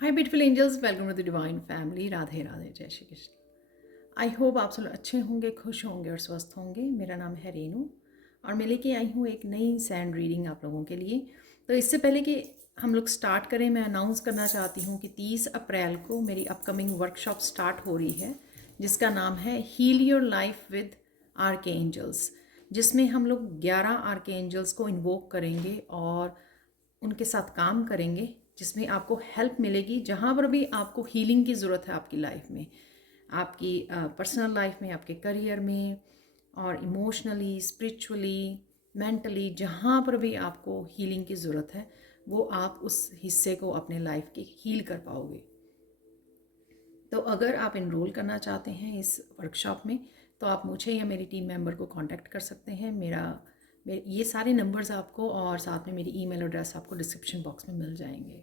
Hi beautiful angels, welcome to the divine family. Radhe Radhe, जय Shri Krishna. I hope आप सब अच्छे होंगे, खुश होंगे और स्वस्थ होंगे। मेरा नाम है रेनू और मैं लेके आई हूँ एक नई सैंड रीडिंग आप लोगों के लिए। तो इससे पहले कि हम लोग स्टार्ट करें, मैं अनाउंस करना चाहती हूँ कि 30 अप्रैल को मेरी अपकमिंग वर्कशॉप स्टार्ट हो रही है, जिसका नाम है heal your life with archangels, जिसमें हम लोग 11 आर्के एंजल्स को इन्वोक करेंगे और उनके साथ काम करेंगे, जिसमें आपको हेल्प मिलेगी जहाँ पर भी आपको हीलिंग की ज़रूरत है आपकी लाइफ में, आपकी पर्सनल लाइफ में, आपके करियर में और इमोशनली, स्पिरिचुअली, मेंटली, जहाँ पर भी आपको हीलिंग की ज़रूरत है वो आप उस हिस्से को अपने लाइफ के हील कर पाओगे। तो अगर आप इनरोल करना चाहते हैं इस वर्कशॉप में तो आप मुझे या मेरी टीम मेंबर को कांटेक्ट कर सकते हैं। ये सारे नंबर्स आपको और साथ में मेरी ईमेल एड्रेस आपको डिस्क्रिप्शन बॉक्स में मिल जाएंगे।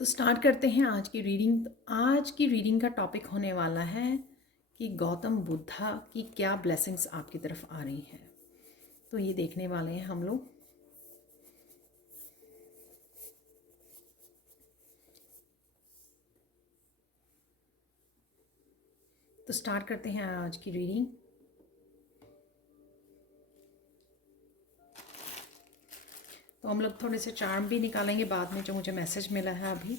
तो स्टार्ट करते हैं आज की रीडिंग। तो आज की रीडिंग का टॉपिक होने वाला है कि गौतम बुद्धा की क्या ब्लेसिंग्स आपकी तरफ आ रही हैं। तो ये देखने वाले हैं हम लोग। तो स्टार्ट करते हैं आज की रीडिंग। तो हम लोग थोड़े से चार्म भी निकालेंगे बाद में, जो मुझे मैसेज मिला है अभी।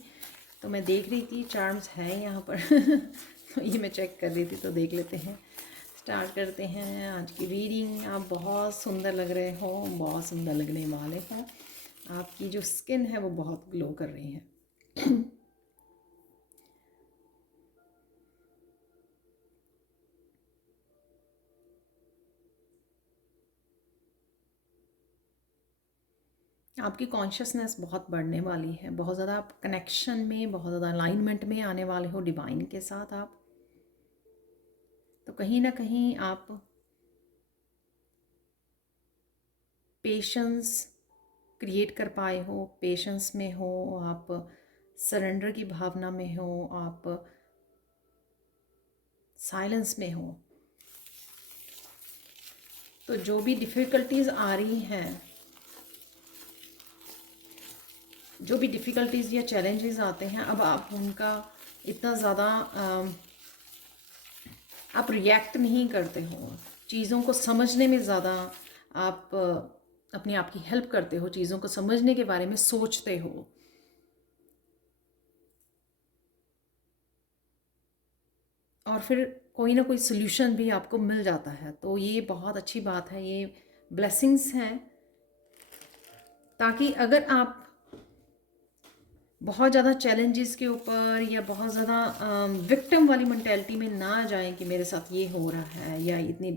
तो मैं देख रही थी चार्म्स हैं यहाँ पर तो ये मैं चेक कर रही थी, तो देख लेते हैं। स्टार्ट करते हैं आज की रीडिंग। आप बहुत सुंदर लग रहे हो, बहुत सुंदर लगने वाले हो। आपकी जो स्किन है वो बहुत ग्लो कर रही है आपकी कॉन्शियसनेस बहुत बढ़ने वाली है, बहुत ज़्यादा आप कनेक्शन में, बहुत ज़्यादा अलाइनमेंट में आने वाले हो डिवाइन के साथ आप। तो कहीं ना कहीं आप पेशेंस क्रिएट कर पाए हो, पेशेंस में हो आप, सरेंडर की भावना में हो आप, साइलेंस में हो। तो जो भी डिफ़िकल्टीज़ आ रही हैं, जो भी डिफ़िकल्टीज़ या चैलेंजेस आते हैं, अब आप उनका इतना ज़्यादा आप रिएक्ट नहीं करते हो, चीज़ों को समझने में ज़्यादा आप अपने आप की हेल्प करते हो, चीज़ों को समझने के बारे में सोचते हो। और फिर कोई ना कोई सोल्यूशन भी आपको मिल जाता है। तो ये बहुत अच्छी बात है, ये ब्लेसिंग्स हैं, ताकि अगर आप बहुत ज़्यादा चैलेंजेस के ऊपर या बहुत ज़्यादा विक्टिम वाली मेंटेलिटी में ना जाएं कि मेरे साथ ये हो रहा है या इतनी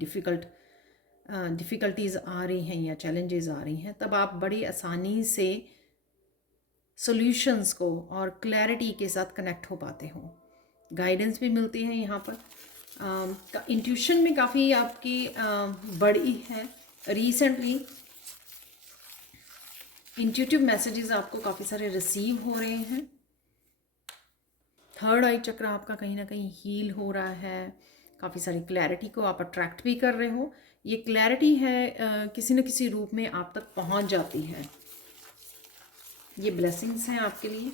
डिफ़िकल्टीज़ आ रही हैं या चैलेंजेस आ रही हैं, तब आप बड़ी आसानी से सॉल्यूशंस को और क्लैरिटी के साथ कनेक्ट हो पाते हो। गाइडेंस भी मिलती है यहाँ पर। इंट्यूशन में काफ़ी आपकी बड़ी है। रिसेंटली इंट्यूटिव मैसेजेस आपको काफ़ी सारे रिसीव हो रहे हैं। थर्ड आई चक्र आपका कहीं ना कहीं हील हो रहा है। काफ़ी सारी क्लैरिटी को आप अट्रैक्ट भी कर रहे हो। ये क्लैरिटी है किसी न किसी रूप में आप तक पहुंच जाती है। ये ब्लेसिंग्स हैं आपके लिए।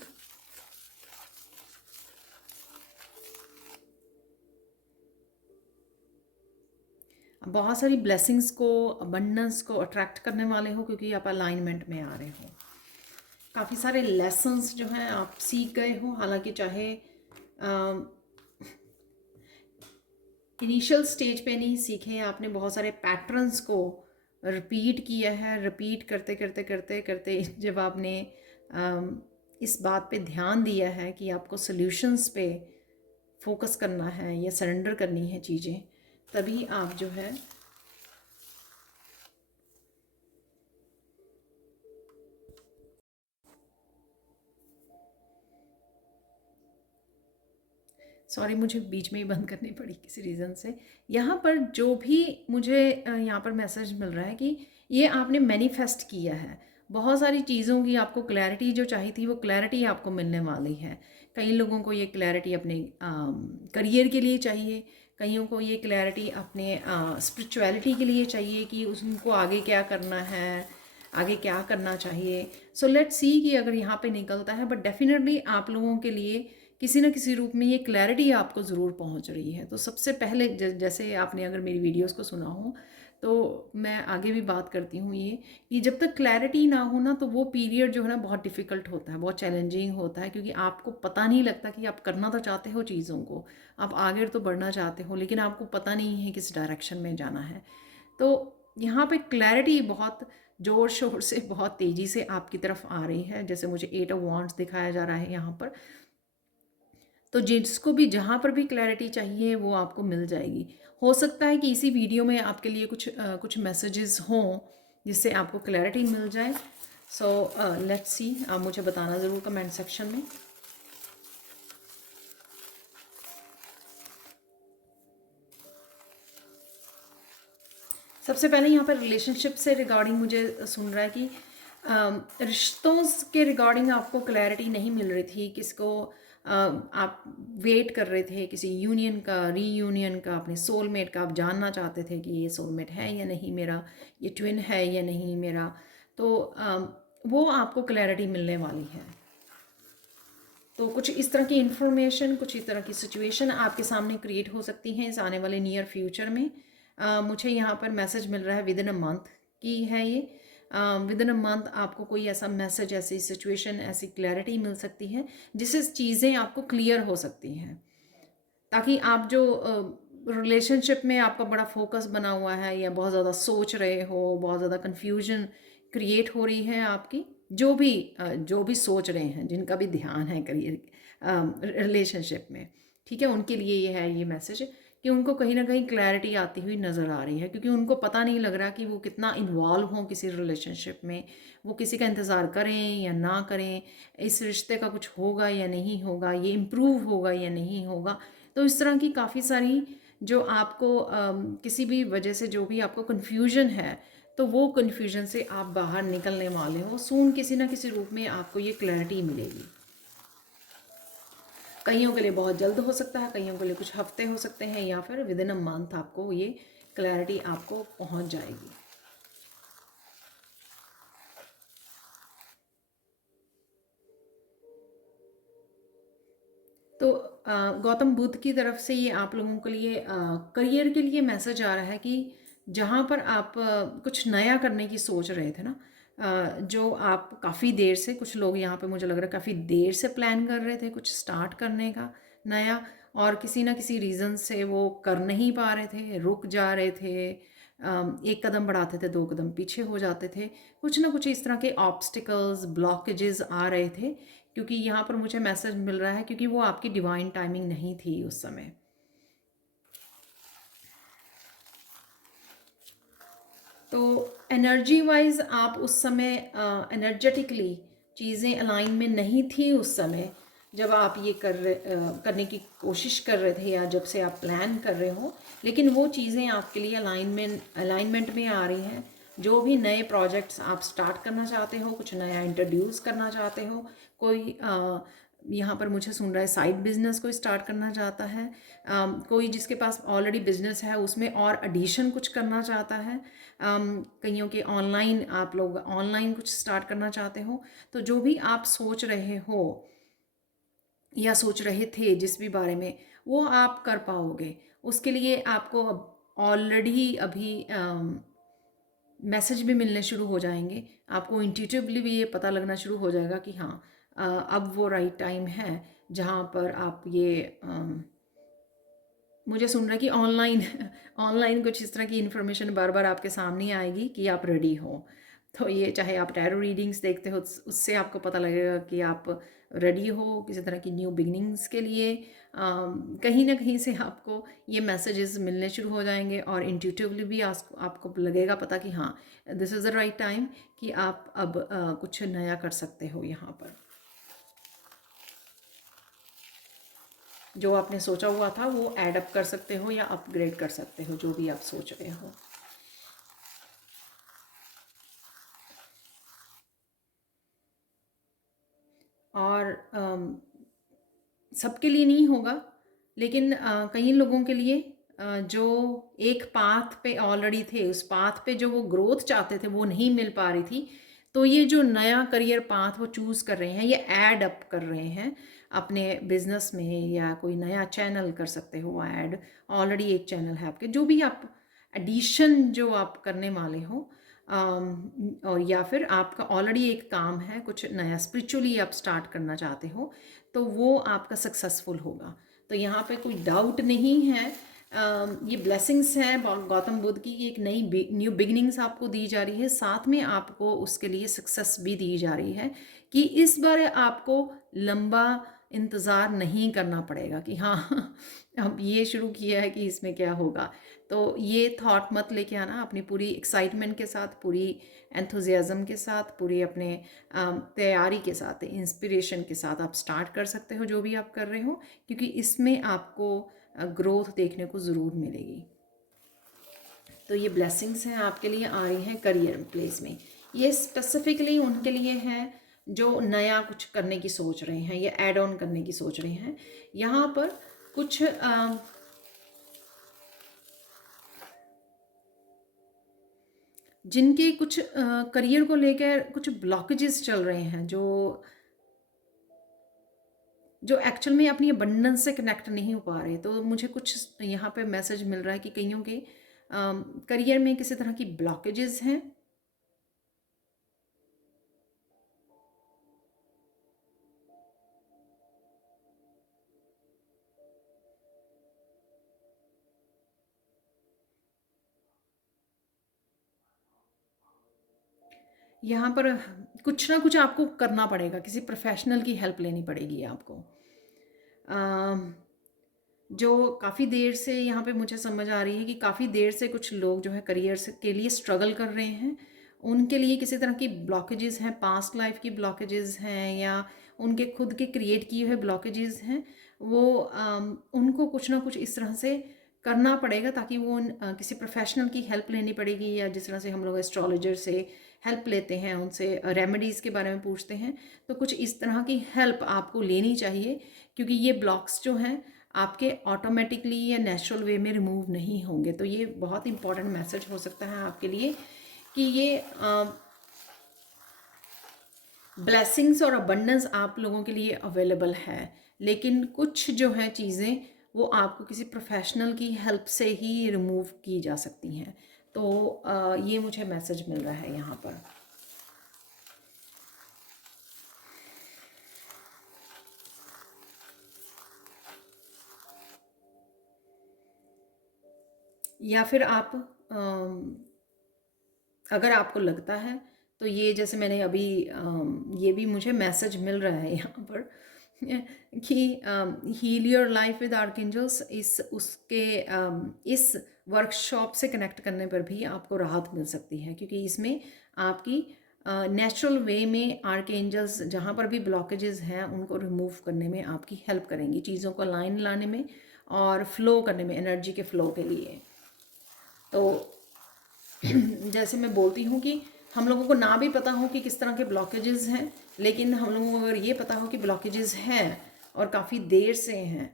बहुत सारी ब्लेसिंग्स को, अबंडेंस को अट्रैक्ट करने वाले हो, क्योंकि आप अलाइनमेंट में आ रहे हो। काफ़ी सारे लेसन्स जो हैं आप सीख गए हो, हालांकि चाहे इनिशियल स्टेज पे नहीं सीखे, आपने बहुत सारे पैटर्न्स को रिपीट किया है। रिपीट करते करते करते करते जब आपने इस बात पे ध्यान दिया है कि आपको सॉल्यूशंस पे फोकस करना है या सरेंडर करनी है चीज़ें, तभी आप जो है सॉरी, मुझे बीच में ही बंद करनी पड़ी किसी रीज़न से। यहाँ पर जो भी मुझे यहाँ पर मैसेज मिल रहा है कि ये आपने मैनिफेस्ट किया है। बहुत सारी चीज़ों की आपको क्लैरिटी जो चाहिए थी वो क्लैरिटी आपको मिलने वाली है। कई लोगों को ये क्लैरिटी अपने करियर के लिए चाहिए, कईयों को ये क्लैरिटी अपने स्पिरिचुअलिटी के लिए चाहिए कि उनको आगे क्या करना है, आगे क्या करना चाहिए। सो लेट्स सी कि अगर यहाँ पे निकलता है, बट डेफिनेटली आप लोगों के लिए किसी न किसी रूप में ये क्लैरिटी आपको ज़रूर पहुँच रही है। तो सबसे पहले जैसे आपने अगर मेरी वीडियोज़ को सुना हो, तो मैं आगे भी बात करती हूँ ये कि जब तक क्लैरिटी ना हो ना, तो वो पीरियड जो है ना बहुत डिफ़िकल्ट होता है, बहुत चैलेंजिंग होता है, क्योंकि आपको पता नहीं लगता कि आप करना तो चाहते हो चीज़ों को, आप आगे तो बढ़ना चाहते हो, लेकिन आपको पता नहीं है किस डायरेक्शन में जाना है। तो यहाँ पे क्लैरिटी बहुत ज़ोर शोर से, बहुत तेज़ी से आपकी तरफ आ रही है। जैसे मुझे 8 ऑफ वांड्स दिखाया जा रहा है यहाँ पर। तो जिसको भी जहाँ पर भी क्लैरिटी चाहिए वो आपको मिल जाएगी। हो सकता है कि इसी वीडियो में आपके लिए कुछ मैसेजेस हों जिससे आपको क्लैरिटी मिल जाए। सो लेट्स सी, आप मुझे बताना ज़रूर कमेंट सेक्शन में। सबसे पहले यहाँ पर रिलेशनशिप से रिगार्डिंग मुझे सुन रहा है कि रिश्तों के रिगार्डिंग आपको क्लैरिटी नहीं मिल रही थी। किसको आप वेट कर रहे थे, किसी यूनियन का, रीयूनियन का, अपने सोलमेट का आप जानना चाहते थे कि ये सोलमेट है या नहीं मेरा, ये ट्विन है या नहीं मेरा। तो वो आपको क्लैरिटी मिलने वाली है। तो कुछ इस तरह की इन्फॉर्मेशन, कुछ इस तरह की सिचुएशन आपके सामने क्रिएट हो सकती हैं इस आने वाले नियर फ्यूचर में। मुझे यहाँ पर मैसेज मिल रहा है विद इन अ मंथ की है ये। विद इन अ मंथ आपको कोई ऐसा मैसेज, ऐसी सिचुएशन, ऐसी क्लैरिटी मिल सकती है जिससे चीज़ें आपको क्लियर हो सकती हैं, ताकि आप जो रिलेशनशिप में आपका बड़ा फोकस बना हुआ है, या बहुत ज़्यादा सोच रहे हो, बहुत ज़्यादा कन्फ्यूजन क्रिएट हो रही है आपकी, जो भी सोच रहे हैं, जिनका भी ध्यान है करियर रिलेशनशिप में, ठीक है, उनके लिए ये है ये मैसेज कि उनको कहीं ना कहीं क्लैरिटी आती हुई नज़र आ रही है, क्योंकि उनको पता नहीं लग रहा कि वो कितना इन्वॉल्व हों किसी रिलेशनशिप में, वो किसी का इंतज़ार करें या ना करें, इस रिश्ते का कुछ होगा या नहीं होगा, ये इम्प्रूव होगा या नहीं होगा। तो इस तरह की काफ़ी सारी जो आपको किसी भी वजह से जो भी आपको कन्फ्यूजन है, तो वो कन्फ्यूजन से आप बाहर निकलने वाले हो सून। किसी ना किसी रूप में आपको ये क्लैरिटी मिलेगी। कईयों के लिए बहुत जल्द हो सकता है, कईयों के लिए कुछ हफ्ते हो सकते हैं, या फिर विद इन अ मंथ आपको ये क्लैरिटी आपको पहुंच जाएगी। तो गौतम बुद्ध की तरफ से ये आप लोगों के लिए करियर के लिए मैसेज आ रहा है कि जहाँ पर आप कुछ नया करने की सोच रहे थे ना, जो आप काफ़ी देर से, कुछ लोग यहाँ पे मुझे लग रहा है काफ़ी देर से प्लान कर रहे थे कुछ स्टार्ट करने का नया, और किसी ना किसी रीज़न से वो कर नहीं पा रहे थे, रुक जा रहे थे, एक कदम बढ़ाते थे 2 कदम पीछे हो जाते थे, कुछ ना कुछ इस तरह के ऑब्स्टिकल्स, ब्लॉकेजेस आ रहे थे। क्योंकि यहाँ पर मुझे मैसेज मिल रहा है क्योंकि वो आपकी डिवाइन टाइमिंग नहीं थी उस समय। तो एनर्जी वाइज आप उस समय एनर्जेटिकली चीज़ें अलाइन में नहीं थी उस समय, जब आप ये करने की कोशिश कर रहे थे, या जब से आप प्लान कर रहे हो। लेकिन वो चीज़ें आपके लिए अलाइनमेंट में आ रही हैं। जो भी नए प्रोजेक्ट्स आप स्टार्ट करना चाहते हो, कुछ नया इंट्रोड्यूस करना चाहते हो, कोई यहाँ पर मुझे सुन रहा है साइड बिजनेस कोई स्टार्ट करना चाहता है, कोई जिसके पास ऑलरेडी बिजनेस है उसमें और एडिशन कुछ करना चाहता है, कईयों के ऑनलाइन, आप लोग ऑनलाइन कुछ स्टार्ट करना चाहते हो। तो जो भी आप सोच रहे हो या सोच रहे थे जिस भी बारे में, वो आप कर पाओगे। उसके लिए आपको ऑलरेडी अभी मैसेज भी मिलने शुरू हो जाएंगे, आपको इंट्यूटिवली भी ये पता लगना शुरू हो जाएगा कि हाँ, अब वो राइट टाइम है जहाँ पर आप ये मुझे सुन रहा है कि ऑनलाइन ऑनलाइन कुछ इस तरह की इन्फॉर्मेशन बार बार आपके सामने आएगी कि आप रेडी हो। तो ये चाहे आप टैरो रीडिंग्स देखते हो, उससे आपको पता लगेगा कि आप रेडी हो किसी तरह की न्यू बिगनिंग्स के लिए। कहीं ना कहीं से आपको ये मैसेजेस मिलने शुरू हो जाएंगे, और इंट्यूटिवली भी आपको लगेगा पता कि हाँ, this is the right time कि आप अब कुछ नया कर सकते हो। यहाँ पर जो आपने सोचा हुआ था वो ऐड अप कर सकते हो या अपग्रेड कर सकते हो, जो भी आप सोच रहे हो। और सबके लिए नहीं होगा, लेकिन कई लोगों के लिए जो एक पाथ पे ऑलरेडी थे, उस पाथ पे जो वो ग्रोथ चाहते थे वो नहीं मिल पा रही थी, तो ये जो नया करियर पाथ वो चूज़ कर रहे हैं, ये ऐड अप कर रहे हैं अपने बिजनेस में, या कोई नया चैनल कर सकते हो ऐड। ऑलरेडी एक चैनल है आपके, जो भी आप एडिशन जो आप करने वाले हो, और या फिर आपका ऑलरेडी एक काम है, कुछ नया स्पिरिचुअली आप स्टार्ट करना चाहते हो, तो वो आपका सक्सेसफुल होगा। तो यहाँ पे कोई डाउट नहीं है। ये ब्लेसिंग्स है गौतम बुद्ध की, एक नई न्यू बिगिनिंग्स आपको दी जा रही है, साथ में आपको उसके लिए सक्सेस भी दी जा रही है कि इस बार आपको लंबा इंतज़ार नहीं करना पड़ेगा कि हाँ अब ये शुरू किया है कि इसमें क्या होगा। तो ये थॉट मत लेके आना, अपनी पूरी एक्साइटमेंट के साथ, पूरी एंथुजियाज़म के साथ, पूरी अपने तैयारी के साथ, इंस्पिरेशन के साथ आप स्टार्ट कर सकते हो जो भी आप कर रहे हो, क्योंकि इसमें आपको ग्रोथ देखने को ज़रूर मिलेगी। तो ये ब्लेसिंग्स हैं आपके लिए आ रही हैं करियर प्लेस में। ये स्पेसिफिकली उनके लिए है जो नया कुछ करने की सोच रहे हैं या ऐड ऑन करने की सोच रहे हैं। यहाँ पर कुछ जिनके कुछ करियर को लेकर कुछ ब्लॉकेजेस चल रहे हैं, जो एक्चुअल में अपनी अबंडेंस से कनेक्ट नहीं हो पा रहे, तो मुझे कुछ यहाँ पे मैसेज मिल रहा है कि कईयों के करियर में किसी तरह की ब्लॉकेजेस हैं। यहाँ पर कुछ ना कुछ आपको करना पड़ेगा, किसी प्रोफेशनल की हेल्प लेनी पड़ेगी आपको। जो काफ़ी देर से यहाँ पे मुझे समझ आ रही है कि काफ़ी देर से कुछ लोग जो है करियर के लिए स्ट्रगल कर रहे हैं, उनके लिए किसी तरह की ब्लॉकेजेस हैं, पास्ट लाइफ की ब्लॉकेजेस हैं, या उनके खुद के क्रिएट किए हुए ब्लॉकेजेस हैं। वो उनको कुछ ना कुछ इस तरह से करना पड़ेगा, ताकि वो किसी प्रोफेशनल की हेल्प लेनी पड़ेगी, या जिस तरह से हम लोग एस्ट्रोलॉजर से हेल्प लेते हैं, उनसे रेमेडीज़ के बारे में पूछते हैं, तो कुछ इस तरह की हेल्प आपको लेनी चाहिए, क्योंकि ये ब्लॉक्स जो हैं आपके ऑटोमेटिकली या नेचुरल वे में रिमूव नहीं होंगे। तो ये बहुत इंपॉर्टेंट मैसेज हो सकता है आपके लिए कि ये ब्लेसिंग्स और अबंडेंस आप लोगों के लिए अवेलेबल है, लेकिन कुछ जो हैं चीज़ें वो आपको किसी प्रोफेशनल की हेल्प से ही रिमूव की जा सकती हैं। तो ये मुझे मैसेज मिल रहा है यहाँ पर। या फिर आप अगर आपको लगता है तो ये, जैसे मैंने अभी ये भी मुझे मैसेज मिल रहा है यहाँ पर कि heal your life with archangels, इस वर्कशॉप से कनेक्ट करने पर भी आपको राहत मिल सकती है, क्योंकि इसमें आपकी नेचुरल वे में आर्कएंजल्स जहाँ पर भी ब्लॉकेजेस हैं उनको रिमूव करने में आपकी हेल्प करेंगी, चीज़ों को लाइन लाने में और फ्लो करने में, एनर्जी के फ्लो के लिए। तो जैसे मैं बोलती हूँ कि हम लोगों को ना भी पता हो कि किस तरह के ब्लॉकेजेस हैं, लेकिन हम लोगों को अगर ये पता हो कि ब्लॉकेजेस हैं और काफ़ी देर से हैं,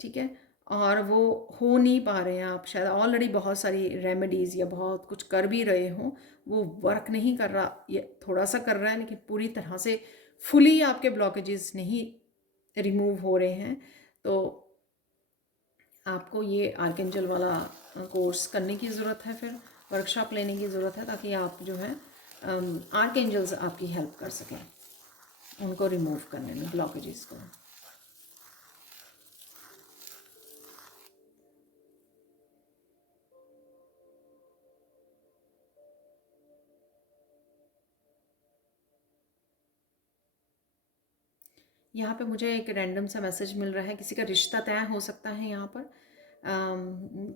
ठीक है, और वो हो नहीं पा रहे हैं, आप शायद ऑलरेडी बहुत सारी रेमेडीज़ या बहुत कुछ कर भी रहे हों, वो वर्क नहीं कर रहा, ये थोड़ा सा कर रहा है, लेकिन पूरी तरह से फुली आपके ब्लॉकेजेस नहीं रिमूव हो रहे हैं, तो आपको ये आर्केंजल वाला कोर्स करने की ज़रूरत है, फिर वर्कशॉप लेने की ज़रूरत है, ताकि आप जो है आर्केंजल्स आपकी हेल्प कर सकें उनको रिमूव करने में, ब्लॉकेजेस को। यहाँ पे मुझे एक रैंडम सा मैसेज मिल रहा है, किसी का रिश्ता तय हो सकता है यहाँ पर।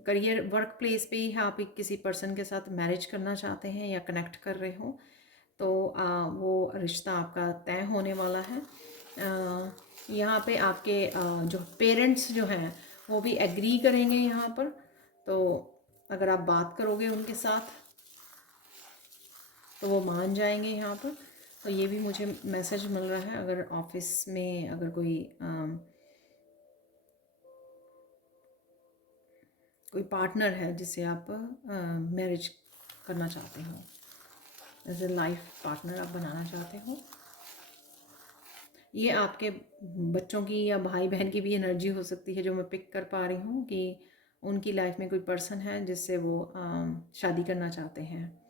करियर वर्क प्लेस पे ही आप एक किसी पर्सन के साथ मैरिज करना चाहते हैं या कनेक्ट कर रहे हो, तो वो रिश्ता आपका तय होने वाला है। यहाँ पे आपके जो पेरेंट्स जो हैं वो भी एग्री करेंगे यहाँ पर, तो अगर आप बात करोगे उनके साथ तो वो मान जाएंगे यहाँ पर। तो ये भी मुझे मैसेज मिल रहा है, अगर ऑफिस में अगर कोई कोई पार्टनर है जिससे आप मैरिज करना चाहते हो, एज ए लाइफ पार्टनर आप बनाना चाहते हो। ये आपके बच्चों की या भाई बहन की भी एनर्जी हो सकती है जो मैं पिक कर पा रही हूँ कि उनकी लाइफ में कोई पर्सन है जिससे वो शादी करना चाहते हैं।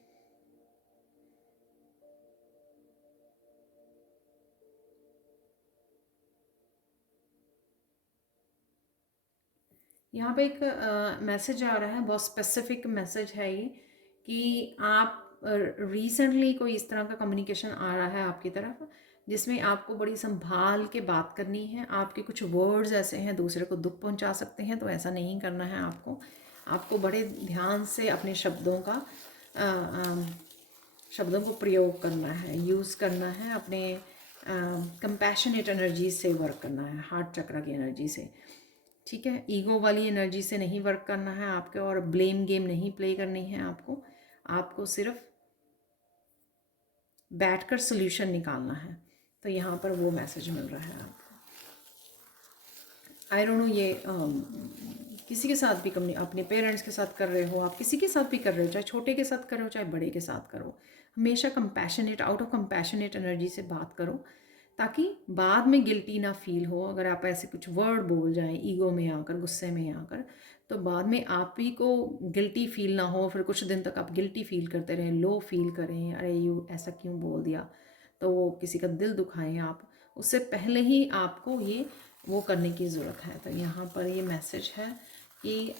यहाँ पे एक मैसेज आ रहा है, बहुत स्पेसिफिक मैसेज है ये, कि आप रिसेंटली कोई इस तरह का कम्युनिकेशन आ रहा है आपकी तरफ जिसमें आपको बड़ी संभाल के बात करनी है। आपके कुछ वर्ड्स ऐसे हैं दूसरे को दुख पहुंचा सकते हैं, तो ऐसा नहीं करना है आपको। आपको बड़े ध्यान से अपने शब्दों को प्रयोग करना है, यूज़ करना है, अपने कंपैशनेट एनर्जी से वर्क करना है, हार्ट चक्र की एनर्जी से। ठीक है, ईगो वाली एनर्जी से नहीं वर्क करना है आपके, और ब्लेम गेम नहीं प्ले करनी है आपको। आपको सिर्फ बैठकर सोल्यूशन निकालना है। तो यहाँ पर वो मैसेज मिल रहा है आपको। आई डोंट नो, ये किसी के साथ भी अपने पेरेंट्स के साथ कर रहे हो, आप किसी के साथ भी कर रहे हो, चाहे छोटे के साथ करो चाहे बड़े के साथ करो, हमेशा compassionate, out of compassionate energy से बात करो, ताकि बाद में गिल्टी ना फील हो। अगर आप ऐसे कुछ वर्ड बोल जाएं ईगो में आकर, गुस्से में आकर, तो बाद में आप ही को गिल्टी फील ना हो, फिर कुछ दिन तक आप गिल्टी फील करते रहें, लो फील करें, अरे यू ऐसा क्यों बोल दिया, तो वो किसी का दिल दुखाएं आप। उससे पहले ही आपको ये वो करने की ज़रूरत है। तो यहाँ पर ये मैसेज है कि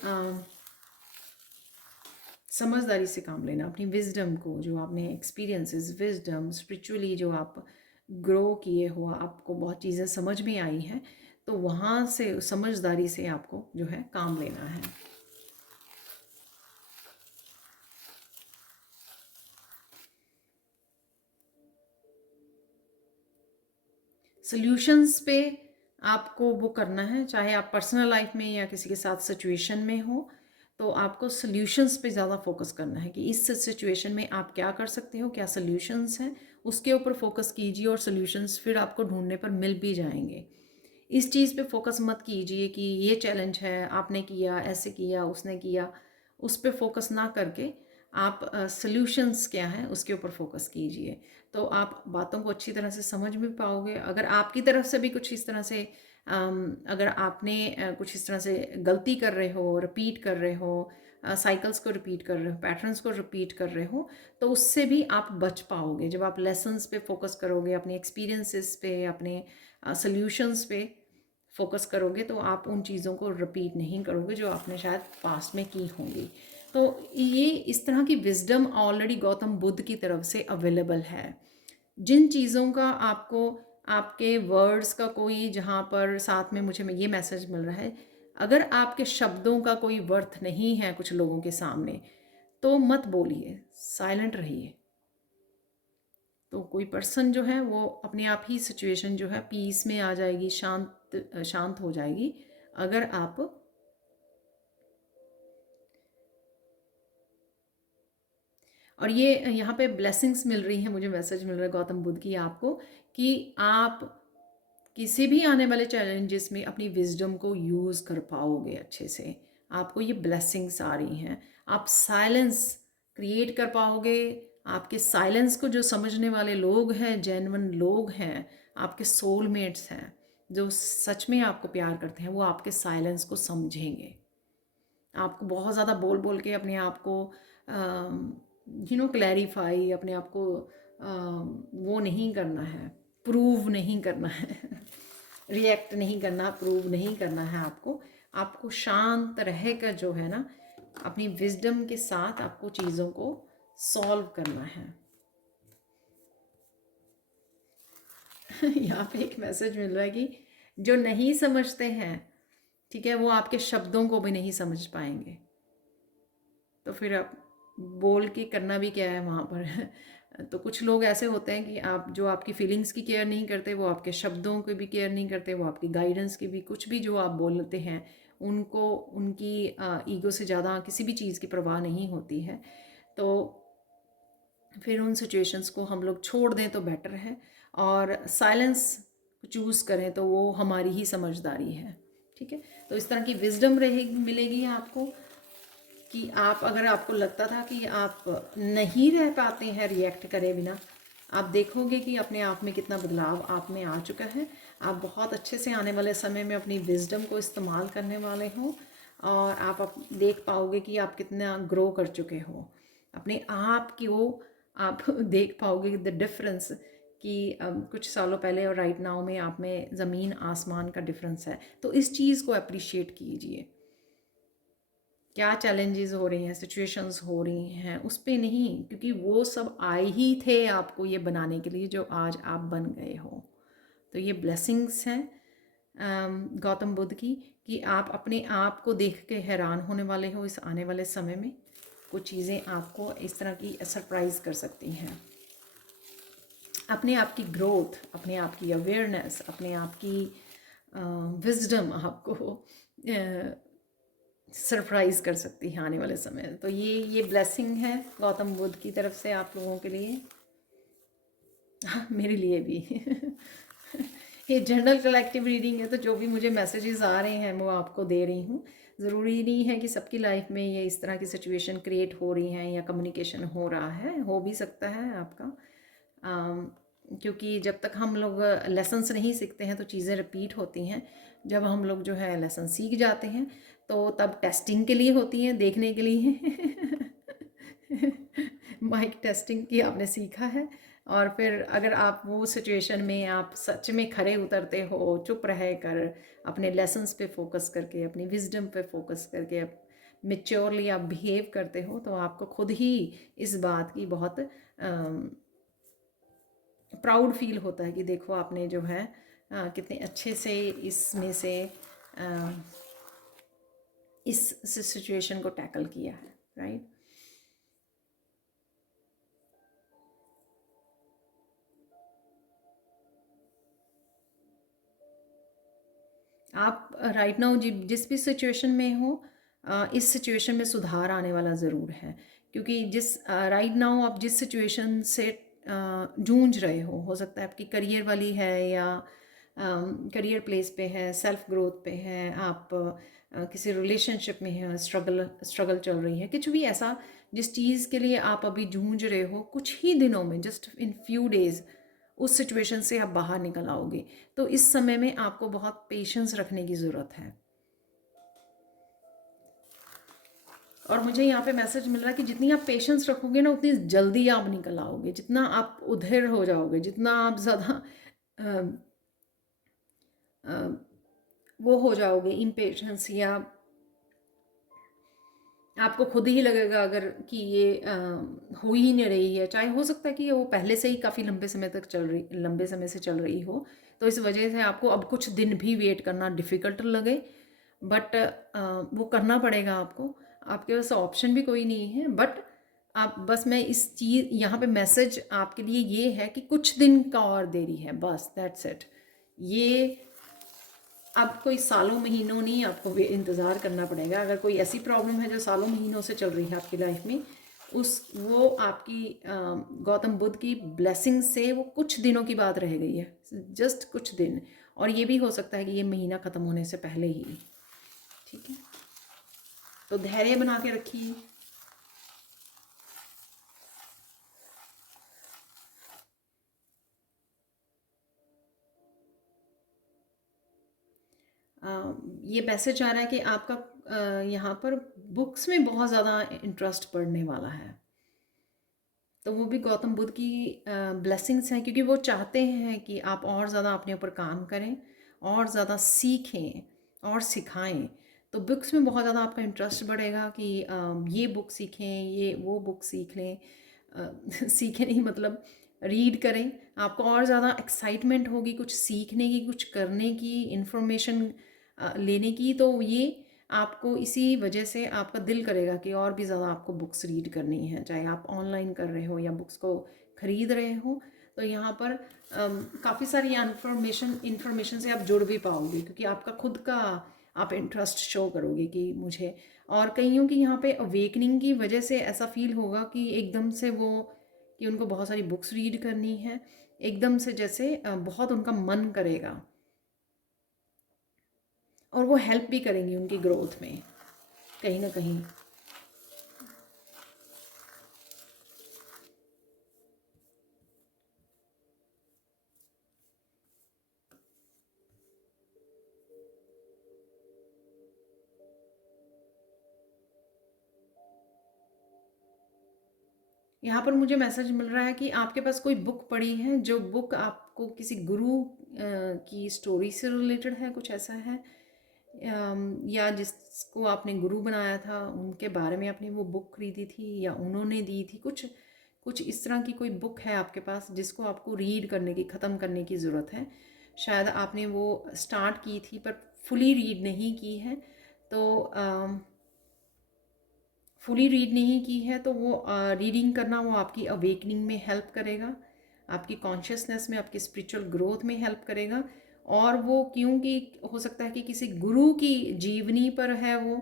समझदारी से काम लेना, अपनी विजडम को, जो आपने एक्सपीरियंसेस, विजडम, स्पिरिचुअली जो आप ग्रो किए हो, आपको बहुत चीज़ें समझ में आई हैं, तो वहाँ से समझदारी से आपको जो है काम लेना है। सॉल्यूशंस पे आपको वो करना है, चाहे आप पर्सनल लाइफ में या किसी के साथ सिचुएशन में हो, तो आपको सॉल्यूशंस पे ज़्यादा फोकस करना है कि इस सिचुएशन में आप क्या कर सकते हो, क्या सॉल्यूशंस हैं, उसके ऊपर फोकस कीजिए, और सॉल्यूशंस फिर आपको ढूंढने पर मिल भी जाएंगे। इस चीज़ पे फोकस मत कीजिए कि ये चैलेंज है, आपने किया, ऐसे किया, उसने किया, उस पे फोकस ना करके आप सॉल्यूशंस क्या हैं उसके ऊपर फोकस कीजिए। तो आप बातों को अच्छी तरह से समझ भी पाओगे। अगर आपकी तरफ से भी कुछ इस तरह से अगर आपने कुछ इस तरह से गलती कर रहे हो, रिपीट कर रहे हो, साइकिल्स को रिपीट कर रहे हो, पैटर्न्स को रिपीट कर रहे हो, तो उससे भी आप बच पाओगे। जब आप लेसन्स पे फोकस करोगे, अपने एक्सपीरियंसेस पे, अपने सॉल्यूशंस पे फोकस करोगे, तो आप उन चीज़ों को रिपीट नहीं करोगे जो आपने शायद पास्ट में की होंगी। तो ये इस तरह की विजडम ऑलरेडी गौतम बुद्ध की तरफ से अवेलेबल है। जिन चीज़ों का आपको, आपके वर्ड्स का कोई, जहाँ पर साथ में मुझे ये मैसेज मिल रहा है, अगर आपके शब्दों का कोई वर्थ नहीं है कुछ लोगों के सामने, तो मत बोलिए, साइलेंट रहिए। तो कोई पर्सन जो है वो अपने आप ही सिचुएशन जो है पीस में आ जाएगी, शांत हो जाएगी, अगर आप और ये यहाँ पे ब्लेसिंग्स मिल रही हैं, मुझे मैसेज मिल रहा है गौतम बुद्ध की आपको, कि आप किसी भी आने वाले चैलेंजेस में अपनी विजडम को यूज़ कर पाओगे अच्छे से। आपको ये ब्लेसिंग्स आ रही हैं, आप साइलेंस क्रिएट कर पाओगे। आपके साइलेंस को जो समझने वाले लोग हैं, जेन्युइन लोग हैं, आपके सोलमेट्स हैं, जो सच में आपको प्यार करते हैं, वो आपके साइलेंस को समझेंगे। आपको बहुत ज़्यादा बोल बोल के अपने आप को क्लैरिफाई, अपने आप को वो नहीं करना है, प्रूव नहीं करना है रिएक्ट नहीं करना, प्रूव नहीं करना है आपको। आपको शांत रह कर जो है ना, अपनी विजडम के साथ आपको चीज़ों को सॉल्व करना है यहाँ पे एक मैसेज मिल रहा है कि जो नहीं समझते हैं, ठीक है, वो आपके शब्दों को भी नहीं समझ पाएंगे। तो फिर आप बोल के करना भी क्या है वहाँ पर तो कुछ लोग ऐसे होते हैं कि आप, जो आपकी फीलिंग्स की केयर नहीं करते, वो आपके शब्दों की भी केयर नहीं करते, वो आपकी गाइडेंस की भी, कुछ भी जो आप बोलते हैं उनको, उनकी ईगो से ज़्यादा किसी भी चीज़ की परवाह नहीं होती है। तो फिर उन सिचुएशंस को हम लोग छोड़ दें तो बेटर है, और साइलेंस चूज़ करें तो वो हमारी ही समझदारी है। ठीक है, तो इस तरह की विजडम रहेगी, मिलेगी आपको। कि आप, अगर आपको लगता था कि आप नहीं रह पाते हैं रिएक्ट करे बिना, आप देखोगे कि अपने आप में कितना बदलाव आप में आ चुका है। आप बहुत अच्छे से आने वाले समय में अपनी विजडम को इस्तेमाल करने वाले हो, और आप देख पाओगे कि आप कितना ग्रो कर चुके हो अपने आप की। वो आप देख पाओगे द डिफरेंस कि कुछ सालों पहले और राइट नाउ में आप में ज़मीन आसमान का डिफरेंस है। तो इस चीज़ को अप्रिशिएट कीजिए। क्या चैलेंजेस हो रही हैं, सिचुएशंस हो रही हैं, उस पे नहीं, क्योंकि वो सब आए ही थे आपको ये बनाने के लिए जो आज आप बन गए हो। तो ये ब्लेसिंग्स हैं गौतम बुद्ध की, कि आप अपने आप को देख के हैरान होने वाले हो। इस आने वाले समय में कुछ चीज़ें आपको इस तरह की सरप्राइज़ कर सकती हैं। अपने आप की ग्रोथ, अपने आप की अवेयरनेस, अपने आप की विजडम आपको सरप्राइज़ कर सकती है आने वाले समय। तो ये ब्लेसिंग है गौतम बुद्ध की तरफ से आप लोगों के लिए, हाँ, मेरे लिए भी। ये जनरल कलेक्टिव रीडिंग है, तो जो भी मुझे मैसेजेस आ रहे हैं वो आपको दे रही हूँ। ज़रूरी नहीं है कि सबकी लाइफ में ये इस तरह की सिचुएशन क्रिएट हो रही हैं या कम्युनिकेशन हो रहा है, हो भी सकता है आपका। क्योंकि जब तक हम लोग लेसन्स नहीं सीखते हैं तो चीज़ें रिपीट होती हैं। जब हम लोग जो है लेसन सीख जाते हैं तो तब टेस्टिंग के लिए होती हैं, देखने के लिए। माइक टेस्टिंग की आपने सीखा है, और फिर अगर आप वो सिचुएशन में आप सच में खरे उतरते हो, चुप रह कर अपने लेसन्स पे फोकस करके, अपनी विजडम पे फोकस करके मेच्योरली आप बिहेव करते हो, तो आपको खुद ही इस बात की बहुत प्राउड फील होता है कि देखो आपने जो है कितने अच्छे से इसमें से इस सिचुएशन को टैकल किया है, राइट। आप राइट नाउ जिस भी सिचुएशन में हो, इस सिचुएशन में सुधार आने वाला ज़रूर है, क्योंकि जिस राइट नाउ आप जिस सिचुएशन से जूझ रहे हो सकता है आपकी करियर वाली है, या करियर प्लेस पे है, सेल्फ ग्रोथ पे है, आप किसी रिलेशनशिप में है, स्ट्रगल चल रही है, कुछ भी ऐसा जिस चीज़ के लिए आप अभी जूझ रहे हो, कुछ ही दिनों में, जस्ट इन फ्यू डेज़ उस सिचुएशन से आप बाहर निकल आओगे। तो इस समय में आपको बहुत पेशेंस रखने की ज़रूरत है। और मुझे यहाँ पे मैसेज मिल रहा है कि जितनी आप पेशेंस रखोगे ना, उतनी जल्दी आप निकल आओगे। जितना आप उधर हो जाओगे, जितना आप ज़्यादा वो हो जाओगे इम्पेशेंस, या आपको खुद ही लगेगा अगर कि ये हो ही नहीं रही है, चाहे हो सकता है कि वो पहले से ही काफ़ी लंबे समय से चल रही हो, तो इस वजह से आपको अब कुछ दिन भी वेट करना डिफ़िकल्ट लगे, बट वो करना पड़ेगा आपको। आपके पास ऑप्शन भी कोई नहीं है, बट आप बस, मैं इस चीज़ यहाँ पे मैसेज आपके लिए ये है कि कुछ दिन का और देरी है, बस दैट्स इट। ये अब कोई सालों महीनों नहीं आपको इंतज़ार करना पड़ेगा। अगर कोई ऐसी प्रॉब्लम है जो सालों महीनों से चल रही है आपकी लाइफ में, वो आपकी गौतम बुद्ध की ब्लेसिंग से वो कुछ दिनों की बात रह गई है, जस्ट कुछ दिन। और ये भी हो सकता है कि ये महीना ख़त्म होने से पहले ही, ठीक है। तो धैर्य बना के रखिए। ये मैसेज आ रहा है कि आपका यहाँ पर बुक्स में बहुत ज़्यादा इंटरेस्ट पड़ने वाला है, तो वो भी गौतम बुद्ध की ब्लेसिंग्स हैं, क्योंकि वो चाहते हैं कि आप और ज़्यादा अपने ऊपर काम करें, और ज़्यादा सीखें और सिखाएं। तो बुक्स में बहुत ज़्यादा आपका इंटरेस्ट बढ़ेगा कि ये बुक सीखें, ये वो बुक सीख लें। सीखें नहीं, मतलब रीड करें। आपको और ज़्यादा एक्साइटमेंट होगी कुछ सीखने की, कुछ करने की, इंफॉर्मेशन लेने की। तो ये आपको इसी वजह से आपका दिल करेगा कि और भी ज़्यादा आपको बुक्स रीड करनी है, चाहे आप ऑनलाइन कर रहे हो या बुक्स को ख़रीद रहे हो। तो यहाँ पर काफ़ी सारी इन्फॉर्मेशन से आप जुड़ भी पाओगे, क्योंकि आपका खुद का आप इंटरेस्ट शो करोगे कि मुझे। और कईयों की यहाँ पे अवेकनिंग की वजह से ऐसा फील होगा कि एकदम से वो, कि उनको बहुत सारी बुक्स रीड करनी है, एकदम से जैसे बहुत उनका मन करेगा, और वो हेल्प भी करेंगी उनकी ग्रोथ में कहीं ना कहीं। यहाँ पर मुझे मैसेज मिल रहा है कि आपके पास कोई बुक पड़ी है, जो बुक आपको किसी गुरु की स्टोरी से रिलेटेड है, कुछ ऐसा है, या जिसको आपने गुरु बनाया था उनके बारे में आपने वो बुक खरीदी थी या उन्होंने दी थी, कुछ कुछ इस तरह की कोई बुक है आपके पास जिसको आपको रीड करने की, ख़त्म करने की ज़रूरत है। शायद आपने वो स्टार्ट की थी पर फुली रीड नहीं की है, तो फुली रीड नहीं की है, तो वो रीडिंग करना वो आपकी अवेकनिंग में हेल्प करेगा, आपकी कॉन्शियसनेस में, आपकी स्पिरिचुअल ग्रोथ में हेल्प करेगा। और वो क्योंकि हो सकता है कि किसी गुरु की जीवनी पर है वो,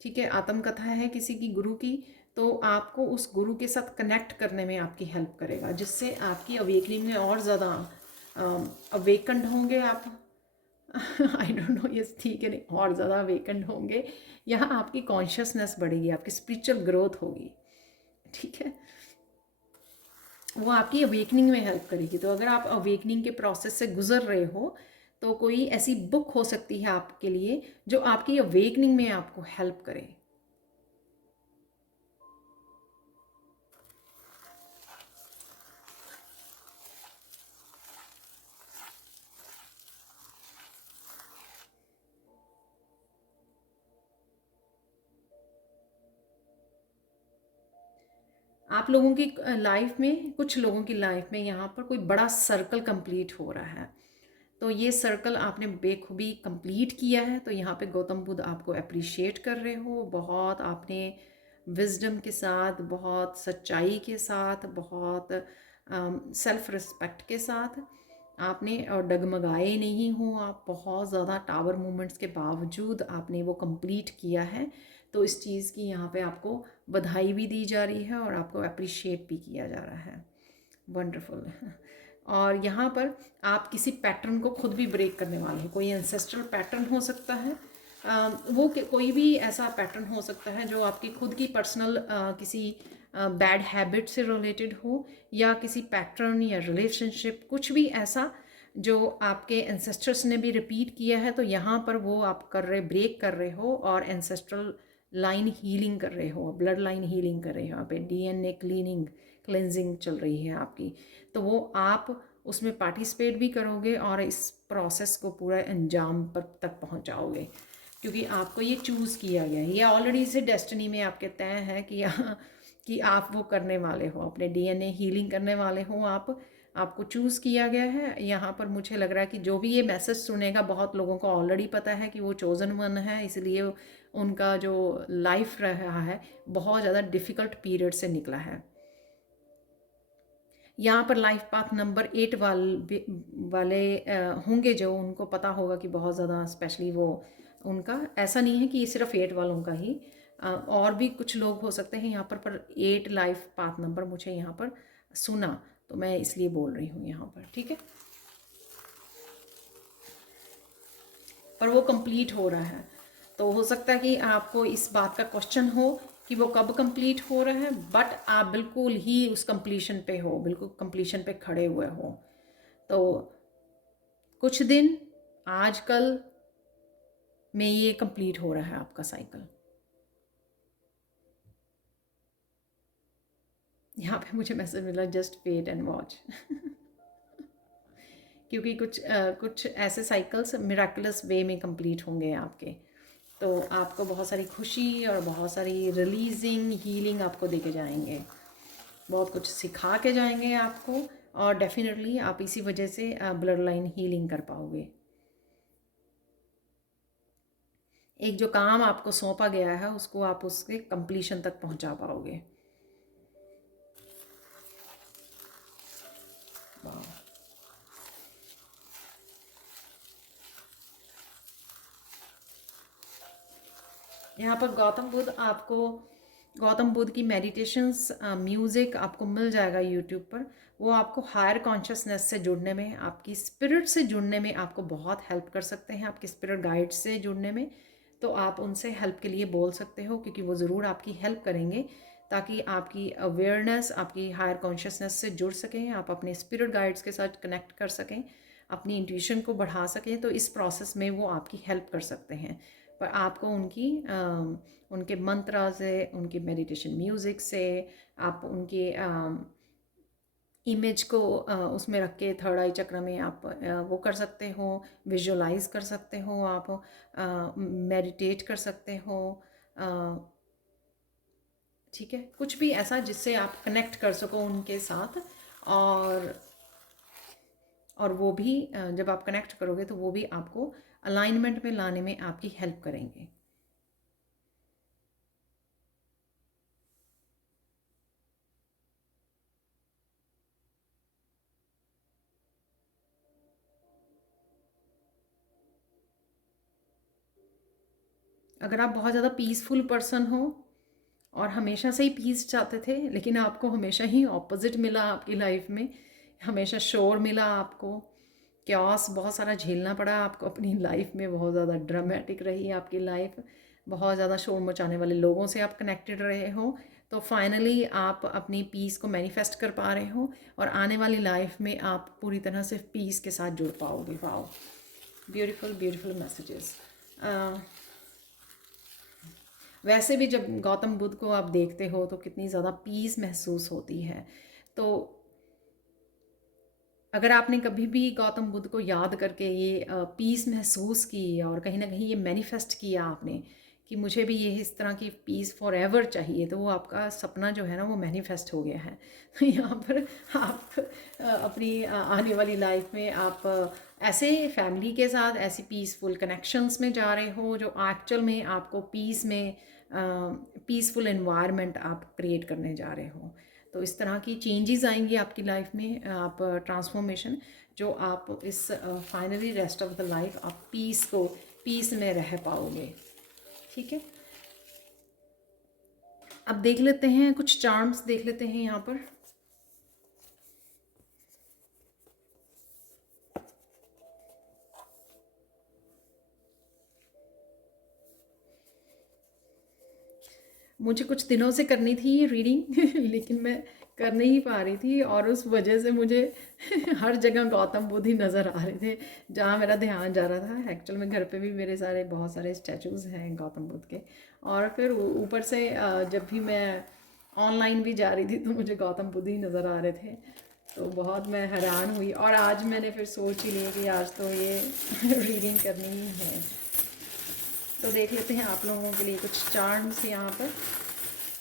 ठीक है, आत्मकथा है किसी की गुरु की, तो आपको उस गुरु के साथ कनेक्ट करने में आपकी हेल्प करेगा, जिससे आपकी अवेकनिंग में और ज़्यादा अवेकन्ड होंगे आप। आई डोंट नो ये ठीक है, नहीं, और ज़्यादा अवेकन्ड होंगे, यहाँ आपकी कॉन्शियसनेस बढ़ेगी, आपकी स्पिरिचुअल ग्रोथ होगी, ठीक है, वो आपकी अवेकनिंग में हेल्प करेगी। तो अगर आप अवेकनिंग के प्रोसेस से गुजर रहे हो तो कोई ऐसी बुक हो सकती है आपके लिए जो आपकी अवेकनिंग में आपको हेल्प करे। आप लोगों की लाइफ में, कुछ लोगों की लाइफ में यहाँ पर कोई बड़ा सर्कल कंप्लीट हो रहा है, तो ये सर्कल आपने बेखूबी कंप्लीट किया है। तो यहाँ पे गौतम बुद्ध आपको अप्रिशिएट कर रहे हो, बहुत आपने विजडम के साथ, बहुत सच्चाई के साथ, बहुत सेल्फ रिस्पेक्ट के साथ आपने, और डगमगाए नहीं हो आप, बहुत ज़्यादा टावर मूवमेंट्स के बावजूद आपने वो कंप्लीट किया है। तो इस चीज़ की यहाँ पे आपको बधाई भी दी जा रही है और आपको अप्रिशिएट भी किया जा रहा है। वंडरफुल। और यहाँ पर आप किसी पैटर्न को खुद भी ब्रेक करने वाले हैं, कोई एंसेस्ट्रल पैटर्न हो सकता है, वो कोई भी ऐसा पैटर्न हो सकता है जो आपकी खुद की पर्सनल किसी बैड हैबिट से रिलेटेड हो, या किसी पैटर्न या रिलेशनशिप, कुछ भी ऐसा जो आपके एंसेस्टर्स ने भी रिपीट किया है, तो यहाँ पर वो आप कर रहे, ब्रेक कर रहे हो और एंसेस्ट्रल लाइन हीलिंग कर रहे हो, ब्लड लाइन हीलिंग कर रहे हो, यहाँ पे डीएनए क्लीनिंग, क्लेंजिंग चल रही है आपकी। तो वो आप उसमें पार्टिसिपेट भी करोगे और इस प्रोसेस को पूरा अंजाम पर तक पहुँचाओगे, क्योंकि आपको ये चूज़ किया गया है, ये ऑलरेडी से डेस्टिनी में आपके तय है कि आप वो करने वाले हो, अपने डीएनए हीलिंग करने वाले हो आप, आपको चूज़ किया गया है। यहाँ पर मुझे लग रहा है कि जो भी ये मैसेज सुनेगा, बहुत लोगों को ऑलरेडी पता है कि वो चोज़न वन है, इसलिए उनका जो लाइफ रहा है बहुत ज़्यादा डिफ़िकल्ट पीरियड से निकला है। यहाँ पर लाइफ पाथ नंबर 8 वाले होंगे, जो उनको पता होगा कि बहुत ज़्यादा, स्पेशली वो, उनका ऐसा नहीं है कि ये सिर्फ 8 वालों का ही, और भी कुछ लोग हो सकते हैं यहाँ पर 8 लाइफ पाथ नंबर मुझे यहाँ पर सुना, तो मैं इसलिए बोल रही हूँ यहाँ पर, ठीक है। पर वो कंप्लीट हो रहा है, तो हो सकता है कि आपको इस बात का क्वेश्चन हो कि वो कब कंप्लीट हो रहा है, बट आप बिल्कुल ही उस कंप्लीशन पे हो, बिल्कुल कंप्लीशन पे खड़े हुए हो। तो कुछ दिन, आज कल में ये कंप्लीट हो रहा है आपका साइकिल। यहाँ पे मुझे मैसेज मिला, जस्ट वेट एंड वॉच। क्योंकि कुछ ऐसे साइकिल्स मिराकुलस वे में कंप्लीट होंगे आपके, तो आपको बहुत सारी खुशी और बहुत सारी रिलीजिंग, हीलिंग आपको देके जाएंगे, बहुत कुछ सिखा के जाएंगे आपको, और डेफिनेटली आप इसी वजह से ब्लड लाइन हीलिंग कर पाओगे। एक जो काम आपको सौंपा गया है उसको आप उसके कंप्लीशन तक पहुंचा पाओगे। यहाँ पर गौतम बुद्ध की मेडिटेशंस म्यूज़िक आपको मिल जाएगा यूट्यूब पर। वो आपको हायर कॉन्शियसनेस से जुड़ने में, आपकी स्पिरिट से जुड़ने में आपको बहुत हेल्प कर सकते हैं, आपके स्पिरिट गाइड से जुड़ने में। तो आप उनसे हेल्प के लिए बोल सकते हो, क्योंकि वो ज़रूर आपकी हेल्प करेंगे, ताकि आपकी अवेयरनेस, आपकी हायर कॉन्शियसनेस से जुड़ सकें, आप अपने स्पिरिट गाइड्स के साथ कनेक्ट कर सकें, अपनी इंट्यूशन को बढ़ा सकें। तो इस प्रोसेस में वो आपकी हेल्प कर सकते हैं। पर आपको उनके मंत्रा से, उनकी मेडिटेशन म्यूज़िक से, आप उनके इमेज को उसमें रख के थर्ड आई चक्र में आप वो कर सकते हो, विजुअलाइज कर सकते हो, आप मेडिटेट कर सकते हो। ठीक है, कुछ भी ऐसा जिससे आप कनेक्ट कर सको उनके साथ। और वो भी जब आप कनेक्ट करोगे तो वो भी आपको अलाइनमेंट में लाने में आपकी हेल्प करेंगे। अगर आप बहुत ज़्यादा पीसफुल पर्सन हो और हमेशा से ही पीस चाहते थे, लेकिन आपको हमेशा ही ऑपोजिट मिला आपकी लाइफ में, हमेशा शोर मिला आपको, क्यास बहुत सारा झेलना पड़ा आपको अपनी लाइफ में, बहुत ज़्यादा ड्रामेटिक रही आपकी लाइफ, बहुत ज़्यादा शोर मचाने वाले लोगों से आप कनेक्टेड रहे हो, तो फाइनली आप अपनी पीस को मैनिफेस्ट कर पा रहे हो और आने वाली लाइफ में आप पूरी तरह से पीस के साथ जुड़ पाओगे। Wow, beautiful beautiful messages. वैसे भी जब गौतम बुद्ध को आप देखते हो तो कितनी ज़्यादा पीस महसूस होती है। तो अगर आपने कभी भी गौतम बुद्ध को याद करके ये पीस महसूस की और कहीं ना कहीं ये मैनिफेस्ट किया आपने कि मुझे भी ये इस तरह की पीस फॉर एवर चाहिए, तो वो आपका सपना जो है ना वो मैनिफेस्ट हो गया है। तो यहाँ पर आप अपनी आने वाली लाइफ में आप ऐसे फैमिली के साथ ऐसी पीसफुल कनेक्शंस में जा रहे हो जो एक्चुअल में आपको पीस में पीसफुल एनवायरनमेंट आप क्रिएट करने जा रहे हो। तो इस तरह की चेंजेस आएंगी आपकी लाइफ में, आप ट्रांसफॉर्मेशन, जो आप इस finally rest of the life आप पीस में रह पाओगे। ठीक है, अब देख लेते हैं कुछ चार्म्स, देख लेते हैं यहाँ पर। मुझे कुछ दिनों से करनी थी ये रीडिंग लेकिन मैं कर नहीं पा रही थी, और उस वजह से मुझे हर जगह गौतम बुद्ध ही नज़र आ रहे थे जहाँ मेरा ध्यान जा रहा था। एक्चुअल में घर पे भी मेरे बहुत सारे स्टैचूज़ हैं गौतम बुद्ध के, और फिर ऊपर से जब भी मैं ऑनलाइन भी जा रही थी तो मुझे गौतम बुद्ध ही नज़र आ रहे थे। तो बहुत मैं हैरान हुई, और आज मैंने फिर सोच ही लिया कि आज तो ये रीडिंग करनी ही है। तो देख लेते हैं आप लोगों के लिए कुछ चार्म्स यहाँ पर,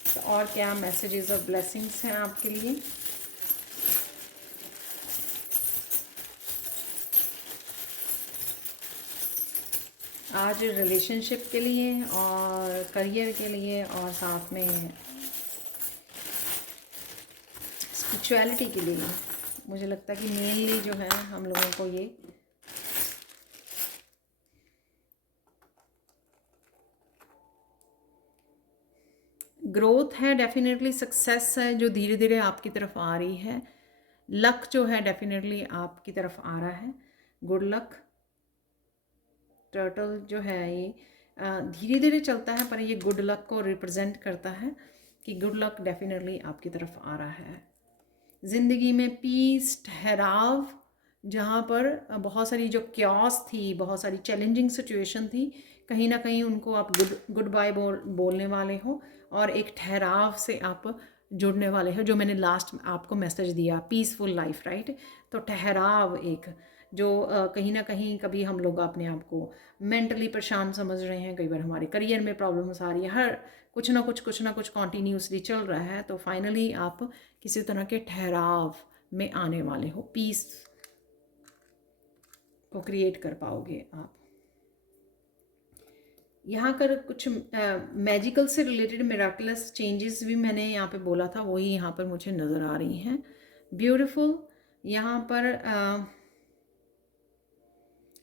तो और क्या मैसेजेस और ब्लेसिंग्स हैं आपके लिए। आज रिलेशनशिप के लिए और करियर के लिए और साथ में स्पिरिचुअलिटी के लिए, मुझे लगता है कि मेनली जो है हम लोगों को ये ग्रोथ है, डेफिनेटली सक्सेस है जो धीरे धीरे आपकी तरफ आ रही है, लक जो है डेफिनेटली आपकी तरफ आ रहा है, गुड लक। टर्टल जो है ये धीरे धीरे चलता है पर ये गुड लक को रिप्रेजेंट करता है कि गुड लक डेफिनेटली आपकी तरफ आ रहा है। ज़िंदगी में पीस, ठहराव, जहाँ पर बहुत सारी जो क्यास थी, बहुत सारी चैलेंजिंग सिचुएशन थी, कहीं ना कहीं उनको आप गुड बाय बोलने वाले हो और एक ठहराव से आप जुड़ने वाले हो, जो मैंने लास्ट आपको मैसेज दिया, पीसफुल लाइफ, राइट। तो ठहराव एक जो कहीं ना कहीं कभी हम लोग अपने आप को मेंटली परेशान समझ रहे हैं, कई बार हमारे करियर में प्रॉब्लम्स आ रही है, हर कुछ ना कुछ कॉन्टीन्यूसली चल रहा है, तो फाइनली आप किसी तरह के ठहराव में आने वाले हो, पीस को क्रिएट कर पाओगे आप। यहाँ कर कुछ मैजिकल से रिलेटेड मिराकुलस चेंजेस भी मैंने यहाँ पे बोला था, वही यहाँ पर मुझे नज़र आ रही हैं। ब्यूटीफुल, यहाँ पर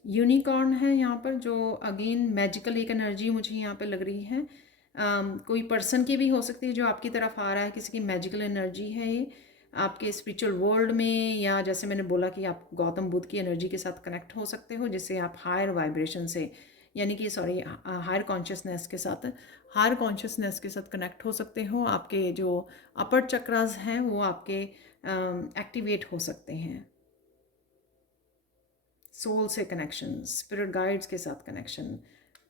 यूनिकॉर्न है यहाँ पर, जो अगेन मैजिकल एक एनर्जी मुझे यहाँ पे लग रही है। कोई पर्सन की भी हो सकती है जो आपकी तरफ आ रहा है, किसी की मैजिकल एनर्जी है ये आपके स्पिरिचुअल वर्ल्ड में, या जैसे मैंने बोला कि आप गौतम बुद्ध की एनर्जी के साथ कनेक्ट हो सकते हो, जिससे आप हायर वाइब्रेशन से, यानी कि हायर कॉन्शियसनेस के साथ कनेक्ट हो सकते हो। आपके जो अपर चक्रास हैं वो आपके एक्टिवेट हो सकते हैं। सोल से कनेक्शन, स्पिरिट गाइड्स के साथ कनेक्शन,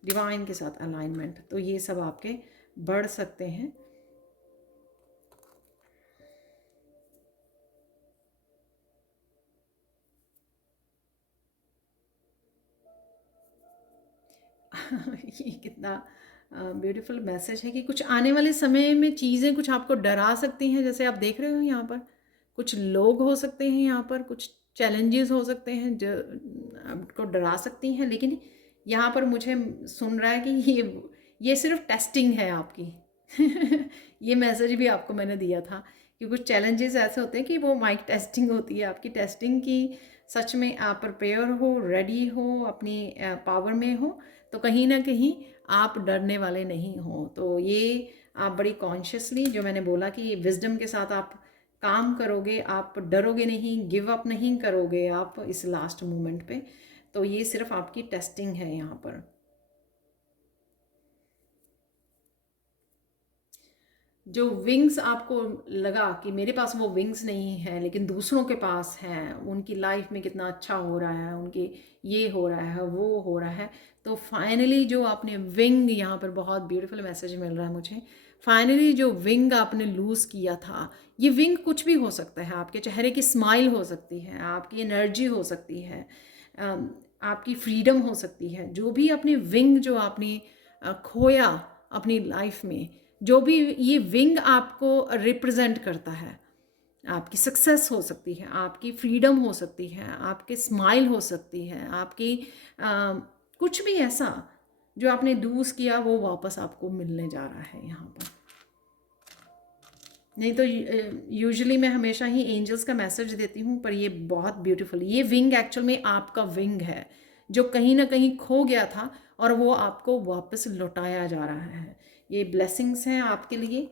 डिवाइन के साथ अलाइनमेंट, तो ये सब आपके बढ़ सकते हैं। ये कितना ब्यूटीफुल मैसेज है कि कुछ आने वाले समय में चीज़ें कुछ आपको डरा सकती हैं। जैसे आप देख रहे हो यहाँ पर कुछ लोग हो सकते हैं, यहाँ पर कुछ चैलेंजेस हो सकते हैं जो आपको डरा सकती हैं, लेकिन यहाँ पर मुझे सुन रहा है कि ये सिर्फ टेस्टिंग है आपकी। ये मैसेज भी आपको मैंने दिया था कि कुछ चैलेंजेस ऐसे होते हैं कि वो माइक टेस्टिंग होती है आपकी, टेस्टिंग की सच में आप प्रिपेयर हो, रेडी हो, अपनी पावर में हो, तो कहीं ना कहीं आप डरने वाले नहीं हो। तो ये आप बड़ी कॉन्शियसली, जो मैंने बोला कि विजडम के साथ आप काम करोगे, आप डरोगे नहीं, गिव अप नहीं करोगे आप इस लास्ट मोमेंट पे, तो ये सिर्फ आपकी टेस्टिंग है यहाँ पर। जो विंग्स आपको लगा कि मेरे पास वो विंग्स नहीं है लेकिन दूसरों के पास हैं, उनकी लाइफ में कितना अच्छा हो रहा है, उनके ये हो रहा है, वो हो रहा है, तो फाइनली जो आपने विंग, यहाँ पर बहुत ब्यूटीफुल मैसेज मिल रहा है मुझे, फाइनली जो विंग आपने लूज़ किया था, ये विंग कुछ भी हो सकता है, आपके चेहरे की स्माइल हो सकती है, आपकी एनर्जी हो सकती है, आपकी फ्रीडम हो सकती है, जो भी अपनी विंग जो आपने खोया अपनी लाइफ में, जो भी ये विंग आपको रिप्रेजेंट करता है, आपकी सक्सेस हो सकती है, आपकी फ्रीडम हो सकती है, आपकी स्माइल हो सकती है, आपकी कुछ भी ऐसा जो आपने लूज़ किया वो वापस आपको मिलने जा रहा है यहाँ पर। नहीं तो यूजुअली मैं हमेशा ही एंजल्स का मैसेज देती हूँ, पर ये बहुत ब्यूटीफुल, ये विंग एक्चुअल में आपका विंग है जो कहीं ना कहीं खो गया था और वो आपको वापस लौटाया जा रहा है। ये ब्लेसिंग्स हैं आपके लिए।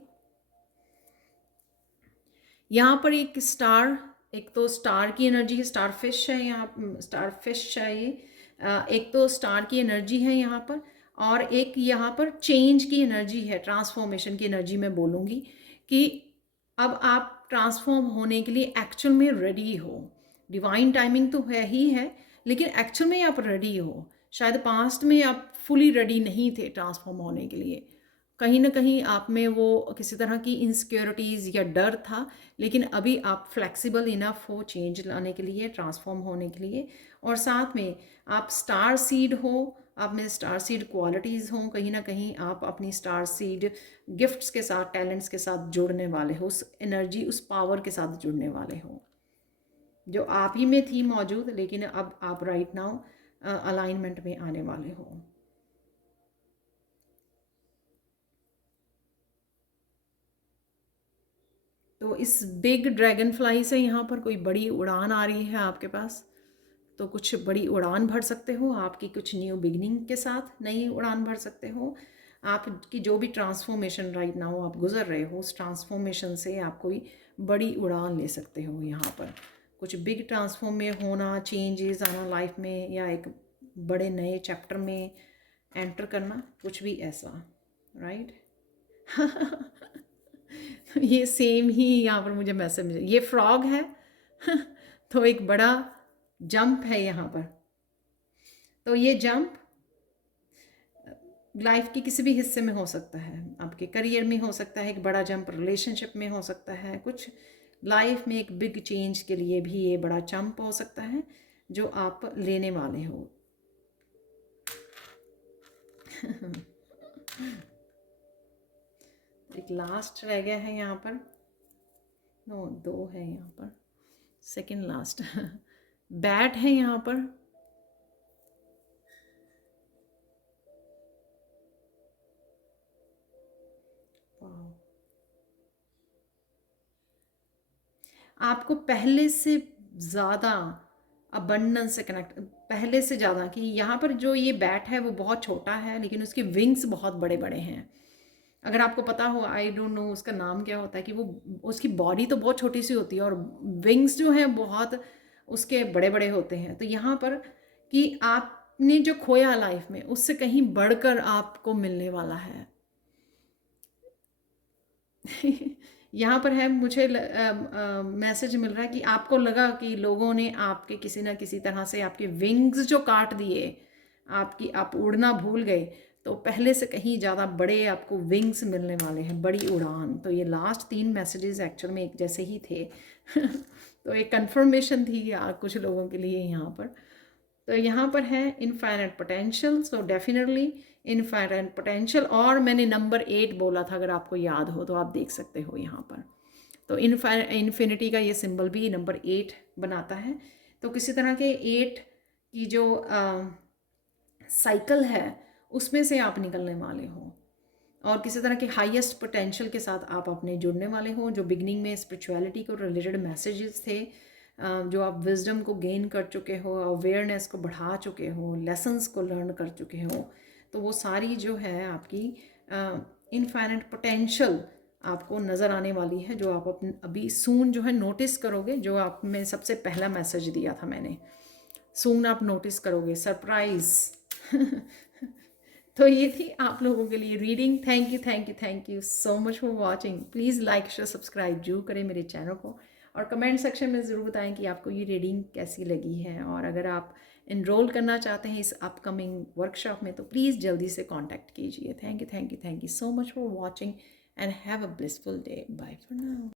यहाँ पर एक स्टार, एक तो स्टार की एनर्जी है, स्टार फिश है यहाँ, स्टार फिश है ये, एक तो स्टार की एनर्जी है यहाँ पर, और एक यहाँ पर चेंज की एनर्जी है, ट्रांसफॉर्मेशन की एनर्जी मैं बोलूँगी कि अब आप ट्रांसफॉर्म होने के लिए एक्चुअल में रेडी हो। डिवाइन टाइमिंग तो है ही है, लेकिन एक्चुअल में आप रेडी हो। शायद पास्ट में आप फुली रेडी नहीं थे ट्रांसफॉर्म होने के लिए, कहीं ना कहीं आप में वो किसी तरह की इनसिक्योरिटीज़ या डर था, लेकिन अभी आप फ्लेक्सिबल इनफ हो चेंज लाने के लिए, ट्रांसफॉर्म होने के लिए। और साथ में आप स्टार सीड हो, आप में स्टार सीड क्वालिटीज़ हों, कहीं ना कहीं आप अपनी स्टार सीड गिफ्ट्स के साथ, टैलेंट्स के साथ जुड़ने वाले हो, उस एनर्जी, उस पावर के साथ जुड़ने वाले हो जो आप ही में थी मौजूद, लेकिन अब आप राइट नाउ अलाइनमेंट में आने वाले हो। तो इस बिग ड्रैगन फ्लाई से यहाँ पर कोई बड़ी उड़ान आ रही है आपके पास, तो कुछ बड़ी उड़ान भर सकते हो आपकी कुछ न्यू बिगनिंग के साथ, नई उड़ान भर सकते हो। आपकी जो भी ट्रांसफॉर्मेशन राइट नाउ आप गुजर रहे हो, उस ट्रांसफॉर्मेशन से आप कोई बड़ी उड़ान ले सकते हो। यहाँ पर कुछ बिग ट्रांसफॉर्म में होना, चेंजेस आना लाइफ में, या एक बड़े नए चैप्टर में एंटर करना, कुछ भी ऐसा, राइट। ये सेम ही यहाँ पर मुझे मैसेज मिला, ये फ्रॉग है तो एक बड़ा जंप है यहाँ पर। तो ये जंप लाइफ के किसी भी हिस्से में हो सकता है, आपके करियर में हो सकता है, एक बड़ा जंप रिलेशनशिप में हो सकता है, कुछ लाइफ में एक बिग चेंज के लिए भी ये बड़ा जंप हो सकता है जो आप लेने वाले हो। एक लास्ट रह गया है यहाँ पर, नो दो है यहाँ पर, सेकंड लास्ट बैट है यहाँ पर। आपको पहले से ज़्यादा अबंडेंस से कनेक्ट, पहले से ज़्यादा, कि यहाँ पर जो ये बैट है वो बहुत छोटा है लेकिन उसके विंग्स बहुत बड़े बड़े हैं। अगर आपको पता हो, आई डोंट नो उसका नाम क्या होता है, कि वो उसकी बॉडी तो बहुत छोटी सी होती है और विंग्स जो हैं बहुत उसके बड़े बड़े होते हैं। तो यहाँ पर कि आपने जो खोया लाइफ में उससे कहीं बढ़कर आपको मिलने वाला है। यहाँ पर है, मुझे मैसेज मिल रहा है कि आपको लगा कि लोगों ने आपके किसी ना किसी तरह से आपके विंग्स जो काट दिए, आपकी आप उड़ना भूल गए तो पहले से कहीं ज़्यादा बड़े आपको विंग्स मिलने वाले हैं, बड़ी उड़ान। तो ये लास्ट 3 मैसेजेस एक्चुअल में एक जैसे ही थे तो एक कंफर्मेशन थी कुछ लोगों के लिए यहाँ पर। तो यहाँ पर है infinite potential, so definitely infinite potential. और मैंने नंबर 8 बोला था, अगर आपको याद हो तो आप देख सकते हो यहाँ पर। तो इन्फिनिटी का ये सिंबल भी नंबर 8 बनाता है। तो किसी तरह के 8 की जो साइकिल है उसमें से आप निकलने वाले हो, और किसी तरह के हाईएस्ट पोटेंशियल के साथ आप अपने जुड़ने वाले हो। जो बिगनिंग में स्पिरिचुअलिटी को रिलेटेड मैसेजेस थे, जो आप विजडम को गेन कर चुके हो, अवेयरनेस को बढ़ा चुके हो, लेसन्स को लर्न कर चुके हो, तो वो सारी जो है आपकी इनफाइनाइट पोटेंशियल आपको नज़र आने वाली है, जो आप अभी सून जो है नोटिस करोगे। जो आप में सबसे पहला मैसेज दिया था मैंने, सून आप नोटिस करोगे, सरप्राइज़ तो ये थी आप लोगों के लिए reading. Thank you so much for watching. Please like share subscribe जरूर करें मेरे चैनल को, और कमेंट सेक्शन में ज़रूर बताएं कि आपको ये रीडिंग कैसी लगी है। और अगर आप इनरोल करना चाहते हैं इस अपकमिंग वर्कशॉप में तो प्लीज़ जल्दी से कॉन्टैक्ट कीजिए। Thank you so much for watching and have a blissful day. Bye for now.